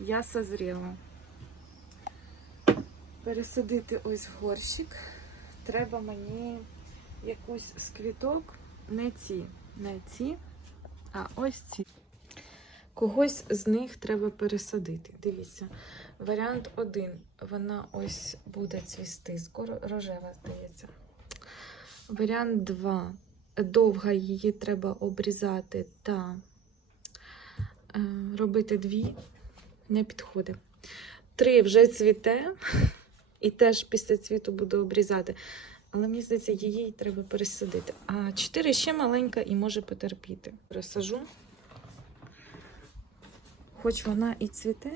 я созріла. Пересадити ось горщик. Треба мені якусь з квіток, не ці, не ці, а ось ці. Когось з них треба пересадити. Дивіться, варіант один. Вона ось буде цвісти, скоро рожева здається. Варіант 2. Довга її треба обрізати та е, робити дві. Не підходить. Три вже цвіте, і теж після цвіту буду обрізати. Але мені здається, її треба пересадити. А чотири ще маленька і може потерпіти. Пересажу. Хоч вона і цвіте.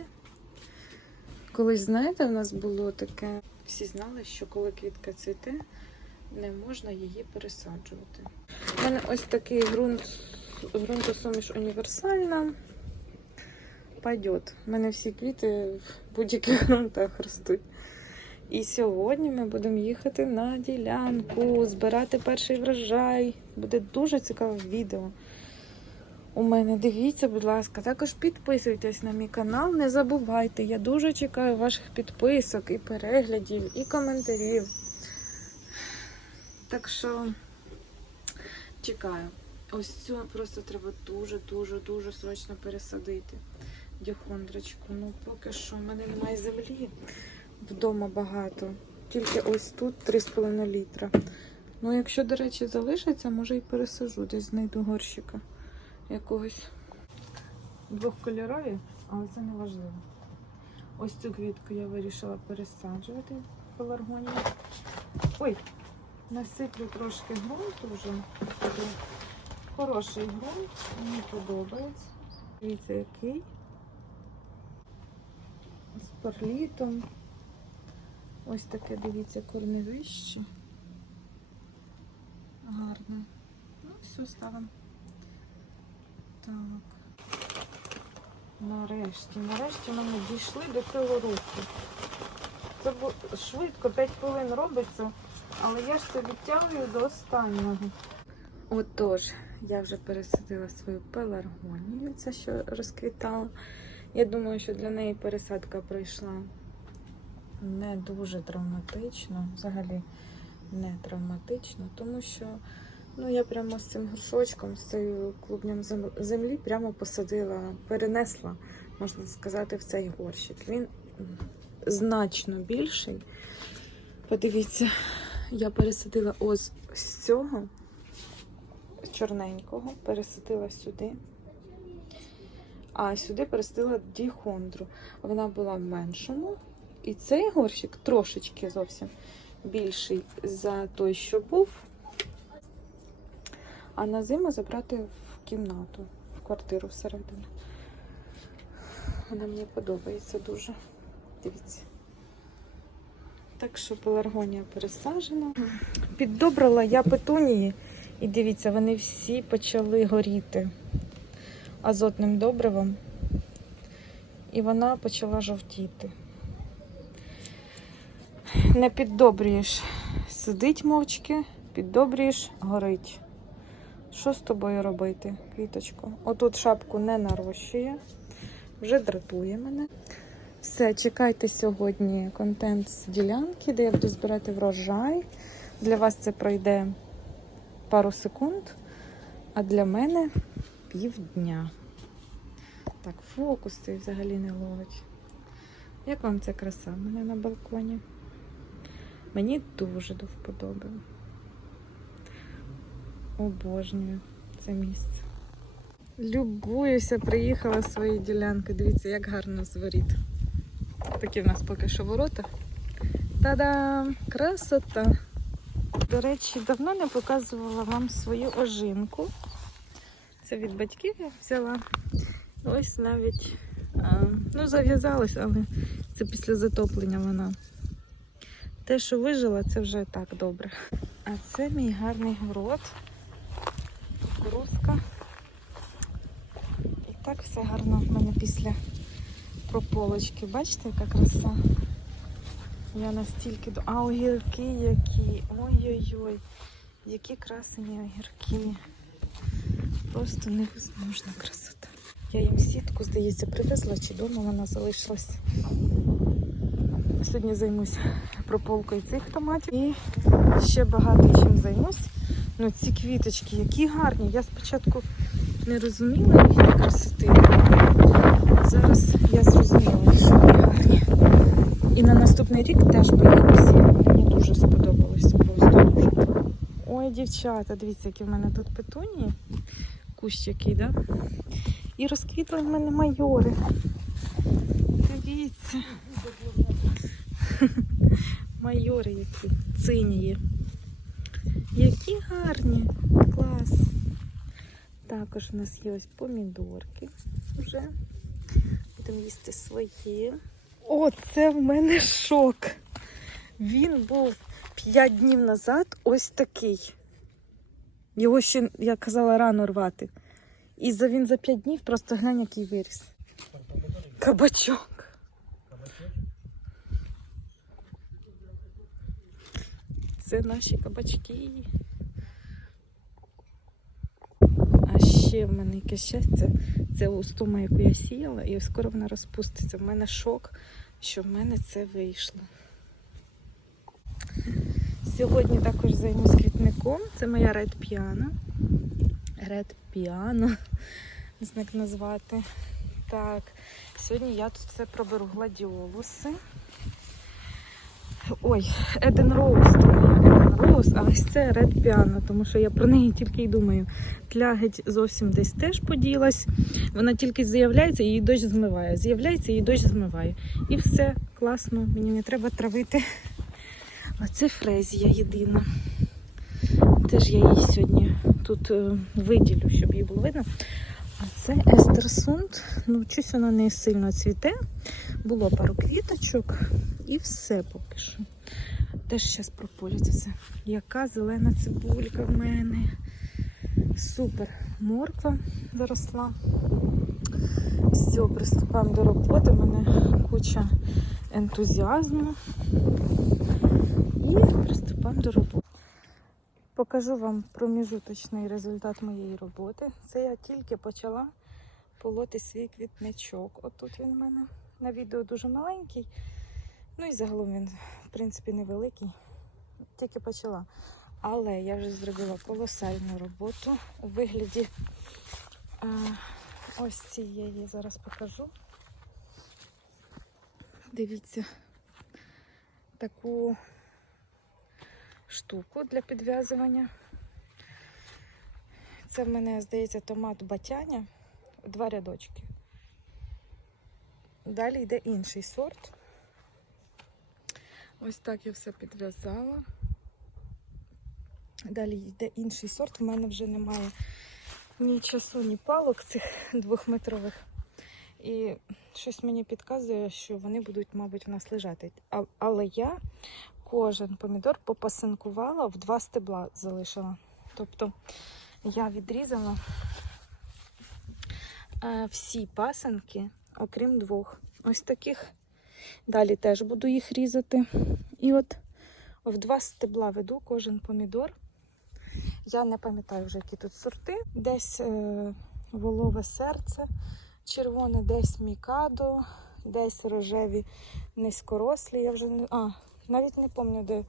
Колись, знаєте, в нас було таке. Всі знали, що коли квітка цвіте, не можна її пересаджувати. У мене ось такий ґрунт, ґрунтосуміш універсальна. Пойдет. У мене всі квіти в будь-яких ґрунтах ростуть. І сьогодні ми будемо їхати на ділянку, збирати перший врожай. Буде дуже цікаве відео. У мене дивіться, будь ласка, також підписуйтесь на мій канал. Не забувайте, я дуже чекаю ваших підписок і переглядів, і коментарів. Так що чекаю. Ось цю просто треба дуже-дуже дуже срочно пересадити. Діхондрочку. Ну, поки що в мене немає землі. Вдома багато. Тільки ось тут 3,5 літра. Ну, якщо, до речі, залишиться, може і пересажу, десь знайду горщика якогось двохкольорові, але це не важливо. Ось цю квітку я вирішила пересаджувати пеларгонію. Ой, насиплю трошки ґрунту вже. Хороший ґрунт, мені подобається. Дивіться, який. З перлітом. Ось таке, дивіться, корневище. Гарне. Ну, все ставимо. Так. Нарешті, нарешті ми дійшли до цього руху. Це швидко, 5 хвилин робиться, але я ж це відтягую до останнього. Отож, я вже пересадила свою пеларгонію, це що розквітала. Я думаю, що для неї пересадка пройшла не дуже травматично, взагалі не травматично, тому що ну, я прямо з цим горшочком, з цією клубнем землі прямо посадила, перенесла, можна сказати, в цей горщик. Він значно більший. Подивіться, я пересадила ось з цього з чорненького, пересадила сюди. А сюди пересадила діхондру. Вона була в меншому. І цей горщик трошечки зовсім більший за той, що був. А на зиму забрати в кімнату, в квартиру всередину. Вона мені подобається дуже. Дивіться. Так що пеларгонія пересаджена. Піддобрила я петунії. І дивіться, вони всі почали горіти азотним добривом. І вона почала жовтіти. Не піддобрюєш, сидить мовчки, піддобрюєш, горить. Що з тобою робити, квіточко? Отут шапку не нарощує, вже дратує мене. Все, чекайте сьогодні контент з ділянки, де я буду збирати врожай. Для вас це пройде пару секунд, а для мене півдня. Так, фокус цей взагалі не ловить. Як вам ця краса в мене на балконі? Мені дуже до вподоби. Обожнюю це місце. Любуюся, приїхала з своєї ділянки. Дивіться, як гарно зворіт. Такі в нас поки що ворота. Та-дам! Красота! До речі, давно не показувала вам свою ожинку. Це від батьків я взяла. Ось навіть ну, зав'язалась, але це після затоплення вона. Те, що вижила, це вже так добре. А це мій гарний город. Кукурузка. І так все гарно в мене після прополочки. Бачите, яка краса? Я настільки до. А огірки які. Ой-ой-ой. Які красені огірки. Просто невозможна красота. Я їм сітку, здається, привезла, чи вдома вона залишилась. Сьогодні займусь прополкою цих томатів і ще багато чим займусь. Ну, ці квіточки, які гарні. Я спочатку не розуміла їхньої красоти. Зараз я зрозуміла, що вони гарні. І на наступний рік теж би їх. Мені дуже сподобалось. Просто дуже. Ой, дівчата, дивіться, які в мене тут петунії. Кущ який, да? І розквітли в мене майори. Дивіться. Майори які, цинії. Які гарні. Клас. Також у нас є ось помідорки вже. Будемо їсти свої. О, це в мене шок. Він був 5 днів назад ось такий. Його ще, я казала, рано рвати. І за він за 5 днів просто глянь, який виріс. Кабачок. Це наші кабачки. А ще в мене яке щастя. Це устома, яку я сіяла, і скоро вона розпуститься. В мене шок, що в мене це вийшло. Сьогодні також займусь квітником. Це моя Red Piano. Red Piano, не знаю, як назвати. Так, сьогодні я тут все проберу гладіолуси. Ой, то моя Еден Роуз, а ось це Red Piano, тому що я про неї тільки й думаю. Тля геть зовсім десь теж поділась. Вона тільки з'являється, її дощ змиває. З'являється, її дощ змиває. І все класно, мені не треба травити. А це фрезія єдина. Теж я її сьогодні тут е, виділю, щоб її було видно. А це Естерсунд. Ну, щось вона не сильно цвіте. Було пару квіточок і все поки що. Теж зараз прополюється. Яка зелена цибулька в мене. Супер. Морква заросла. Все, приступаємо до роботи. У мене куча ентузіазму. І приступаємо до роботи. Покажу вам проміжуточний результат моєї роботи. Це я тільки почала полоти свій квітничок. Отут він в мене на відео дуже маленький. Ну і загалом він, в принципі, невеликий. Тільки почала. Але я вже зробила колосальну роботу у вигляді а, ось цієї зараз покажу. Дивіться, таку штуку для підв'язування. Це в мене, здається, томат батяня, два рядочки. Далі йде інший сорт. Ось так я все підв'язала. Далі йде інший сорт. У мене вже немає ні часу, ні палок цих двохметрових. І щось мені підказує, що вони будуть, мабуть, в нас лежати. А, але я кожен помідор попасинкувала, в два стебла залишила. Тобто я відрізала е, всі пасинки, окрім двох. Ось таких. Далі теж буду їх різати. І от в два стебла веду кожен помідор. Я не пам'ятаю вже, які тут сорти. Десь е, волове серце, червоне, десь мікадо, десь рожеві низькорослі. Я вже не. А, навіть не пам'ятаю, де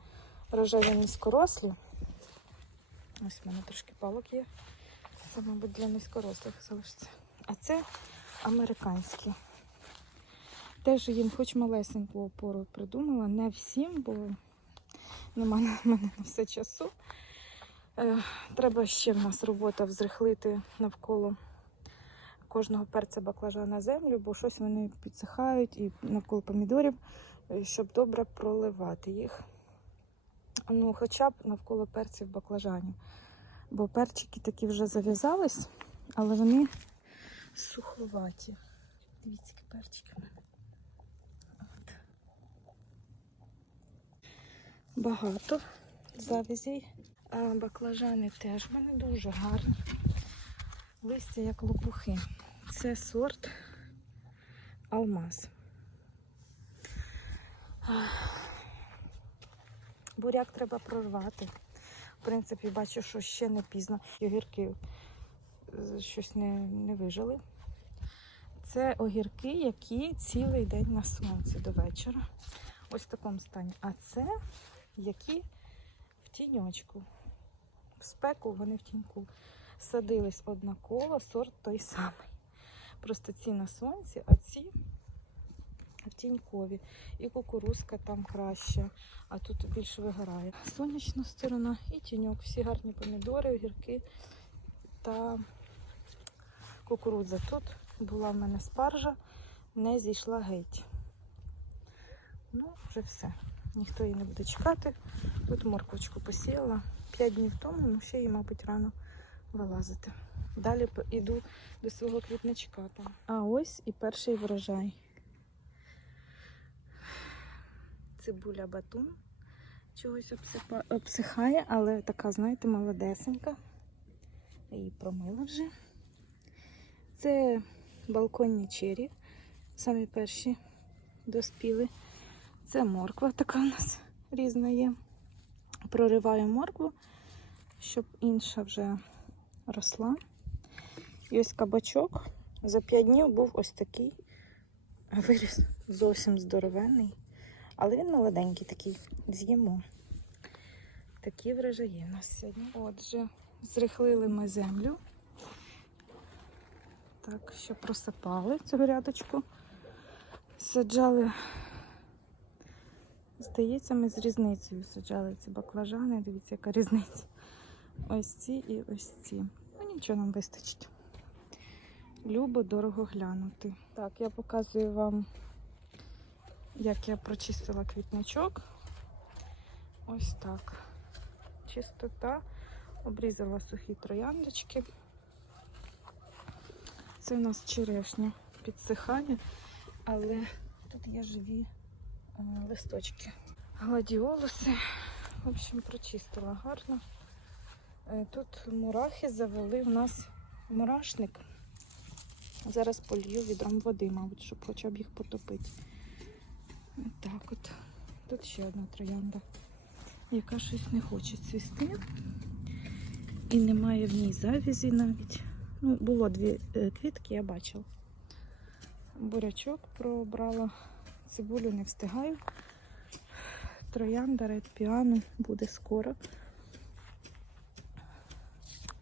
рожеві низькорослі. Ось в мене трошки палок є. Це, мабуть, для низькорослих залишиться. А це американські. Теж їм хоч малесеньку опору придумала. Не всім, бо немає на мене на все часу. Е, треба ще в нас робота взрихлити навколо кожного перця баклажана землю, бо щось вони підсихають і навколо помідорів, щоб добре проливати їх. Ну, хоча б навколо перців баклажанів. Бо перчики такі вже зав'язались, але вони суховаті. Дивіться, які перчики. От. Багато завязей. А баклажани теж в мене дуже гарні. Листя як лопухи. Це сорт алмаз. Буряк треба прорвати. В принципі, бачу, що ще не пізно. Огірки е, щось не, не вижили. Це огірки, які цілий день на сонці до вечора. Ось в такому стані. А це які в тіньочку. В спеку вони в тіньку. Садились однаково, сорт той самий. Просто ці на сонці, а ці в тінькові. І кукурузка там краще, а тут більше вигорає. Сонячна сторона і тіньок. Всі гарні помідори, огірки та кукурудза. Тут була в мене спаржа, не зійшла геть. Ну, вже все. Ніхто її не буде чекати. Тут морквочку посіяла. П'ять днів тому, ну ще їй, мабуть, рано вилазити. Далі іду до свого квітничка там. А ось і перший врожай. Цибуля батун. Чогось обсихає, але така, знаєте, молодесенька. Я її промила вже. Це балконні чері. Самі перші доспіли. Це морква така у нас різна є. Прориваю моркву, щоб інша вже росла. І ось кабачок за 5 днів був ось такий. А виріс зовсім здоровенний. Але він молоденький такий, з'їмо. Такі врожаї в нас сьогодні. Отже, зрихлили ми землю. Так, що просипали цю грядочку. Саджали, здається, ми з різницею саджали ці баклажани. Дивіться, яка різниця. Ось ці і ось ці. Ну нічого нам вистачить. Любо дорого глянути. Так, я показую вам, як я прочистила квітничок. Ось так. Чистота. Обрізала сухі трояндочки. Це у нас черешня підсихає, але тут є живі е, листочки. Гладіолуси. В общем, прочистила гарно. Е, Тут мурахи завели в нас мурашник. Зараз полью відром води, мабуть, щоб хоча б їх потопити. Так от. Тут ще одна троянда, яка щось не хоче цвісти. І немає в ній завізі навіть. Ну, було дві е, квітки, я бачила. Бурячок пробрала, цибулю не встигаю. Троянда, ред піано буде скоро.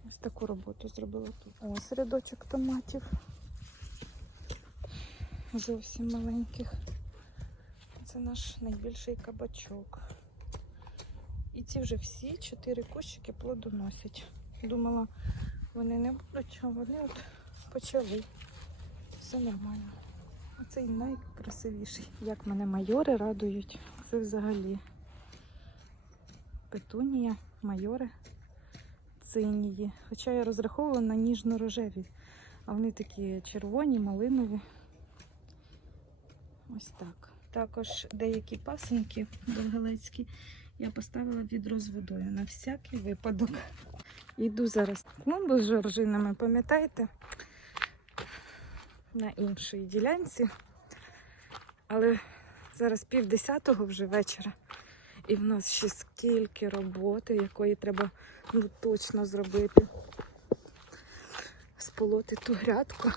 Ось таку роботу зробила тут. Ось рядочок томатів. Зовсім маленьких. Це наш найбільший кабачок. І ці вже всі чотири кущики плодоносять. Думала, вони не будуть, а вони от почали. Все нормально. Оцей найкрасивіший. Як мене майори радують. Це взагалі петунія, майори синії. Хоча я розраховувала на ніжно-рожеві. А вони такі червоні, малинові. Ось так. Також деякі пасенки довгалецькі я поставила відро з водою на всякий випадок. Йду зараз клумбу з жоржинами, пам'ятаєте? На іншій ділянці. Але зараз пів десятого вже вечора. І в нас ще скільки роботи, якої треба ну, точно зробити. Сполоти ту грядку.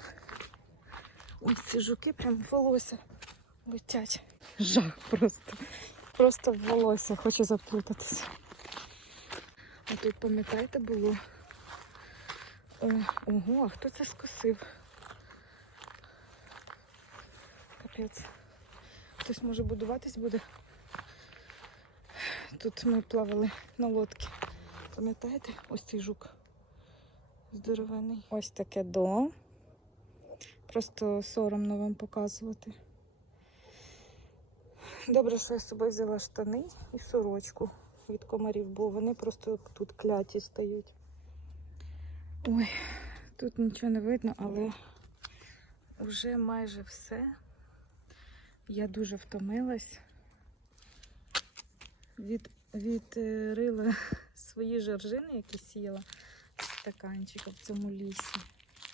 Ось ці жуки прям волосся летять. Жах просто. Просто в волосся хочу заплутатися. А тут, пам'ятаєте, було. О, ого, а хто це скосив? Капець. Хтось може будуватись буде. Тут ми плавали на лодці. Пам'ятаєте? Ось цей жук. Здоровений. Ось таке до. Просто соромно вам показувати. Добре, що я з собою взяла штани і сорочку від комарів, бо вони просто тут кляті стають. Ой, тут нічого не видно, але вже майже все. Я дуже втомилась. Від, відрила свої жоржини, які сіяла в стаканчика в цьому лісі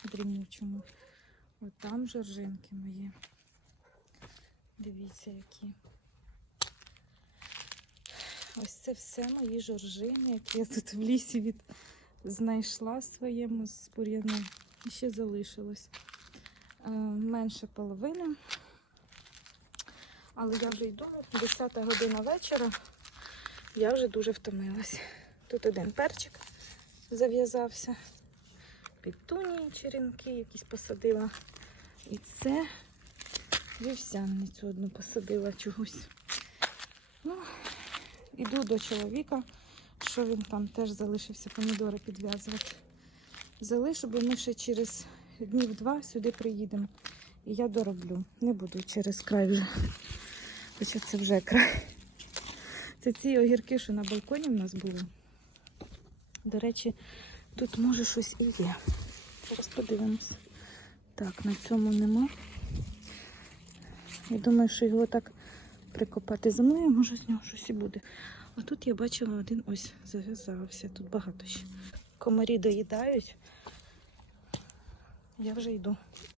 дрімучому. От там жоржинки мої. Дивіться, які. Ось це все мої жоржини, які я тут в лісі від... знайшла своєму з бур'яном. І ще залишилось. е, менше половини. Але я вже йду, 10 година вечора. Я вже дуже втомилась. Тут один перчик зав'язався. Петунії черенки якісь посадила. І це вівсяницю одну посадила чогось. Ну, іду до чоловіка, що він там теж залишився помідори підв'язувати. Залишу, бо ми ще через днів два сюди приїдемо. І я дороблю. Не буду через край вже. Хоча це вже край. Це ці огірки, що на балконі в нас були. До речі, тут може щось і є. Зараз подивимось. Так, на цьому нема. Я думаю, що його так прикопати землею, може з нього щось і буде. А тут я бачила один ось зав'язався. Тут багато ще. Комарі доїдають. Я вже йду.